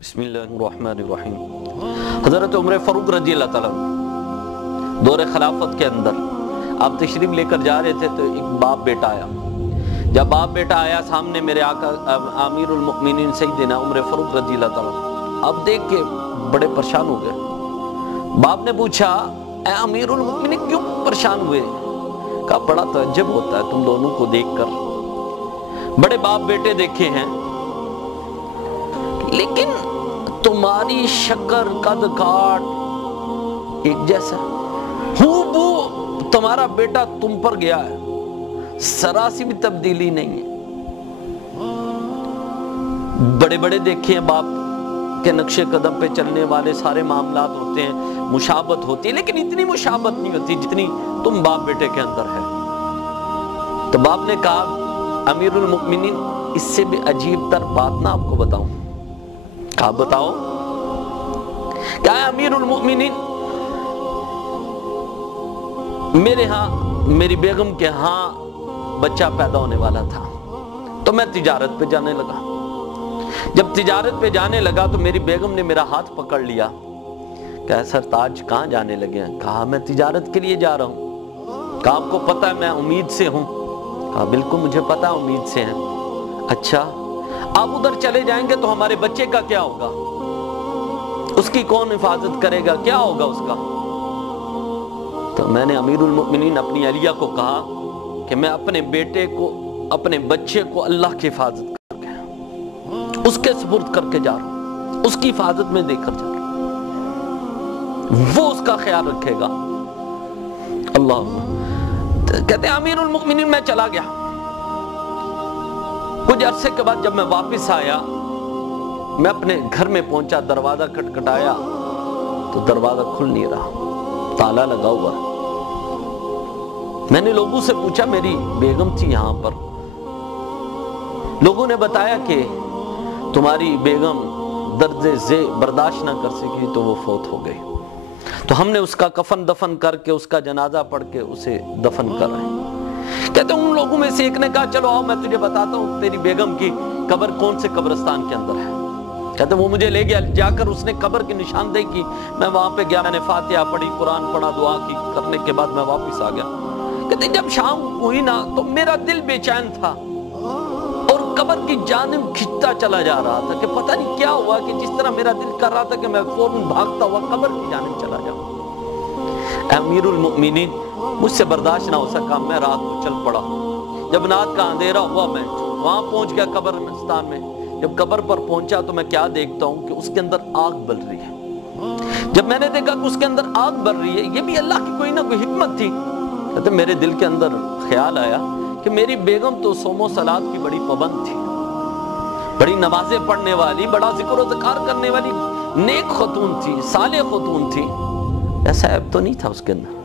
بسم اللہ الرحمن الرحیم۔ حضرت عمر فاروق رضی اللہ تعالیٰ دور خلافت کے اندر آپ تشریف لے کر جا رہے تھے تو ایک باپ بیٹا آیا۔ جب باپ بیٹا آیا سامنے میرے آقا امیر المؤمنین سیدنا عمر فاروق رضی اللہ تعالیٰ، اب دیکھ کے بڑے پریشان ہو گئے۔ باپ نے پوچھا اے امیر المؤمنین کیوں پریشان ہوئے؟ کہا بڑا تعجب ہوتا ہے تم دونوں کو دیکھ کر، بڑے باپ بیٹے دیکھے ہیں لیکن تمہاری شکل قد کاٹ ایک جیسا، ہو تمہارا بیٹا تم پر گیا ہے، ذرا سی بھی تبدیلی نہیں ہے۔ بڑے بڑے دیکھے ہیں باپ کے نقش قدم پہ چلنے والے سارے معاملات ہوتے ہیں، مشابہت ہوتی ہے لیکن اتنی مشابہت نہیں ہوتی جتنی تم باپ بیٹے کے اندر ہے۔ تو باپ نے کہا امیر المؤمنین اس سے بھی عجیب تر بات نہ آپ کو بتاؤں؟ کہا بتاؤ۔ کیا امیر المؤمنین میرے ہاں میری بیگم کے ہاں بچہ پیدا ہونے والا تھا تو میں تجارت پہ جانے لگا۔ جب تجارت پہ جانے لگا تو میری بیگم نے میرا ہاتھ پکڑ لیا۔ کہا سرتاج کہاں جانے لگے ہیں؟ کہا میں تجارت کے لیے جا رہا ہوں۔ کہا آپ کو پتہ ہے میں امید سے ہوں؟ کہا بالکل مجھے پتہ امید سے ہیں۔ اچھا آپ ادھر چلے جائیں گے تو ہمارے بچے کا کیا ہوگا؟ اس کی کون حفاظت کرے گا؟ کیا ہوگا اس کا؟ تو میں نے امیر المؤمنین اپنی علیہ کو کہا کہ میں اپنے بیٹے کو اپنے بچے کو اللہ کی حفاظت کر کے اس کے سپرد کر کے جا رہا ہوں، اس کی حفاظت میں دے کر جا رہا ہوں، وہ اس کا خیال رکھے گا۔ اللہ کہتے ہیں امیر المؤمنین میں چلا گیا۔ کچھ عرصے کے بعد جب میں واپس آیا میں اپنے گھر میں پہنچا، دروازہ کھٹکھٹایا تو دروازہ کھل نہیں رہا، تالا لگا ہوا۔ میں نے لوگوں سے پوچھا میری بیگم تھی یہاں پر، لوگوں نے بتایا کہ تمہاری بیگم درد ذی برداشت نہ کر سکی تو وہ فوت ہو گئی۔ تو ہم نے اس کا کفن دفن کر کے اس کا جنازہ پڑھ کے اسے دفن کر رہے ہیں۔ کہتے ہیں ان لوگوں میں سے ایک نے کہا چلو آؤ میں تجھے بتاتا ہوں تیری بیگم کی قبر کون سے قبرستان کے اندر ہے۔ کہتے ہیں وہ مجھے لے گیا، جا کر اس نے قبر کی نشاندہی کی، میں وہاں پہ گیا، میں نے فاتحہ پڑھی، قرآن پڑھا، دعا کی، کرنے کے بعد میں واپس آ گیا۔ کہتے ہیں جب شام ہوئی نا تو میرا دل بے چین تھا اور قبر کی جانب کھنچتا چلا جا رہا تھا کہ پتہ نہیں کیا ہوا کہ جس طرح میرا دل کر رہا تھا کہ میں فوراً بھاگتا ہوا قبر کی جانب چلا جاؤں۔ امیر المؤمنین مجھ سے برداشت نہ ہو سکا، میں رات کو چل پڑا۔ جب رات کا اندھیرا ہوا میں وہاں پہنچ گیا قبرستان میں۔ جب قبر پر پہنچا تو میں کیا دیکھتا ہوں کہ اس کے اندر آگ بل رہی ہے۔ جب میں نے دیکھا کہ اس کے اندر آگ بل رہی ہے، یہ بھی اللہ کی کوئی نہ کوئی حکمت تھی۔ کہتے میرے دل کے اندر خیال آیا کہ میری بیگم تو صوم و صلات کی بڑی پابند تھی، بڑی نمازیں پڑھنے والی، بڑا ذکر و ذکار کرنے والی نیک خاتون تھی، صالح خاتون تھی، ایسا عیب تو نہیں تھا اس کے اندر۔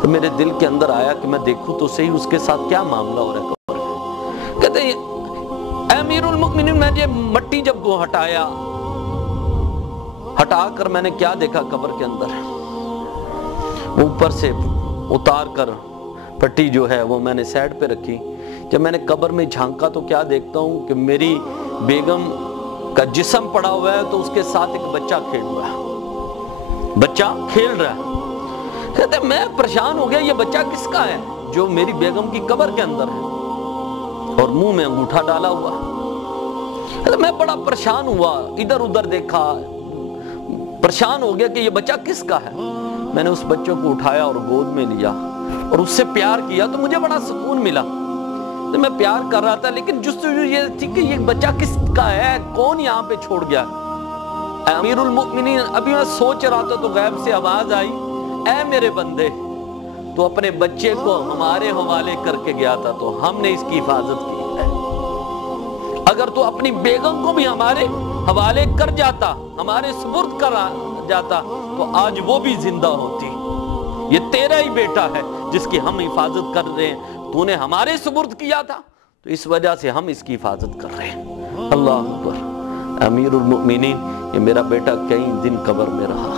تو میرے دل کے اندر آیا کہ میں دیکھوں تو صحیح اس کے ساتھ کیا معاملہ ہو رہا ہے۔ کہتے ہیں اے امیر المؤمنین میں یہ مٹی جب کو ہٹا کر میں نے کیا دیکھا قبر کے اندر، اوپر سے اتار کر پٹی جو ہے وہ میں نے سائڈ پہ رکھی۔ جب میں نے قبر میں جھانکا تو کیا دیکھتا ہوں کہ میری بیگم کا جسم پڑا ہوا ہے تو اس کے ساتھ ایک بچہ کھیل رہا ہے، بچہ کھیل رہا ہے۔ کہتے ہیں میں پریشان ہو گیا یہ بچہ کس کا ہے جو میری بیگم کی قبر کے اندر ہے اور منہ میں انگوٹھا ڈالا ہوا۔ کہتے میں بڑا پریشان ہوا، ادھر ادھر دیکھا، پریشان ہو گیا کہ یہ بچہ کس کا ہے۔ میں نے اس بچے کو اٹھایا اور گود میں لیا اور اس سے پیار کیا تو مجھے بڑا سکون ملا۔ تو میں پیار کر رہا تھا لیکن جستجو یہ تھی کہ یہ بچہ کس کا ہے، کون یہاں پہ چھوڑ گیا۔ اے امیر المؤمنین ابھی میں سوچ رہا تھا تو غیب سے آواز آئی اے میرے بندے تو اپنے بچے کو ہمارے حوالے کر کے گیا تھا تو ہم نے اس کی حفاظت کی ہے، اگر تو اپنی بیگم کو بھی ہمارے حوالے کر جاتا، ہمارے سپرد کر جاتا تو آج وہ بھی زندہ ہوتی۔ یہ تیرا ہی بیٹا ہے جس کی ہم حفاظت کر رہے ہیں، تو نے ہمارے سپرد کیا تھا تو اس وجہ سے ہم اس کی حفاظت کر رہے ہیں۔ اللہ اکبر۔ امیر المؤمنین یہ میرا بیٹا کئی دن قبر میں رہا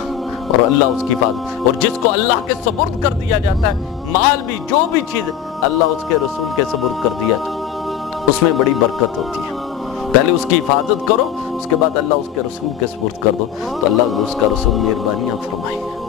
اور اللہ اس کی حفاظت، اور جس کو اللہ کے سپرد کر دیا جاتا ہے مال بھی جو بھی چیز اللہ اس کے رسول کے سپرد کر دیا تو اس میں بڑی برکت ہوتی ہے۔ پہلے اس کی حفاظت کرو اس کے بعد اللہ اس کے رسول کے سپرد کر دو تو اللہ اس کا رسول مہربانیاں فرمائیں گے۔